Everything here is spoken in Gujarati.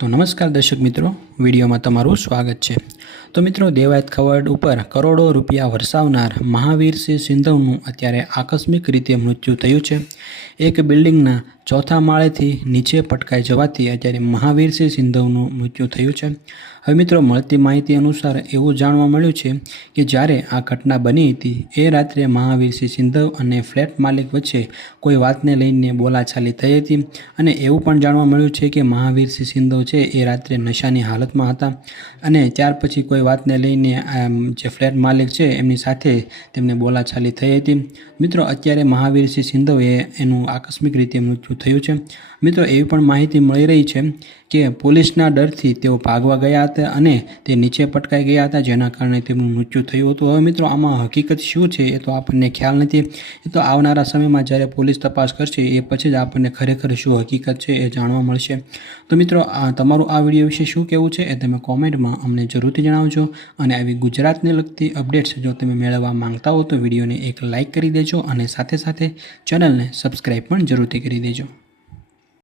તો નમસ્કાર દર્શક મિત્રો, વિડીયોમાં તમારું સ્વાગત છે। તો મિત્રો, દેવાયત ખવડ ઉપર કરોડો રૂપિયા વરસાવનાર મહાવીરસિંહ સિંધવનું અત્યારે આકસ્મિક રીતે મૃત્યુ થયું છે। એક બિલ્ડિંગના ચોથા માળેથી નીચે પટકાઈ જવાથી અત્યારે મહાવીરસિંહ સિંધવનું મૃત્યુ થયું છે। હવે મિત્રો, મળતી માહિતી અનુસાર એવું જાણવા મળ્યું છે કે જ્યારે આ ઘટના બની હતી એ રાત્રે મહાવીરસિંહ સિંધવ અને ફ્લેટ માલિક વચ્ચે કોઈ વાતને લઈને બોલાચાલી થઈ હતી અને એવું પણ જાણવા મળ્યું છે કે મહાવીરસિંહ સિંધવ છે એ રાત્રે નશાની હાલતમાં હતા અને ત્યાર પછી કોઈ વાતને લઈને જે ફ્લેટ માલિક છે એમની સાથે તેમને બોલાચાલી થઈ હતી। મિત્રો, અત્યારે મહાવીરસિંહ સિંધવ એનું આકસ્મિક રીતે મૃત્યુ થયું છે। મિત્રો, એવી પણ માહિતી મળી રહી છે કે પોલીસના ડરથી તેઓ ભાગવા ગયા હતા અને તે નીચે પટકાઈ ગયા હતા, જેના કારણે તેમનું મૃત્યુ થયું હતું। હવે મિત્રો, આમાં હકીકત શું છે એ તો આપણને ખ્યાલ નથી। એ તો આવનારા સમયમાં જ્યારે પોલીસ તપાસ કરશે એ પછી જ આપણને ખરેખર શું હકીકત છે એ જાણવા મળશે। તો મિત્રો, તમારું આ વિડીયો વિશે શું કહેવું છે એ તમે કોમેન્ટમાં અમને જરૂરથી જણાવજો અને આવી ગુજરાતને લગતી અપડેટ્સ જો તમે મેળવવા માંગતા હો તો વિડીયોને એક લાઇક કરી દેજો અને સાથે સાથે ચેનલને સબસ્ક્રાઈબ પણ જરૂરથી કરી દેજો।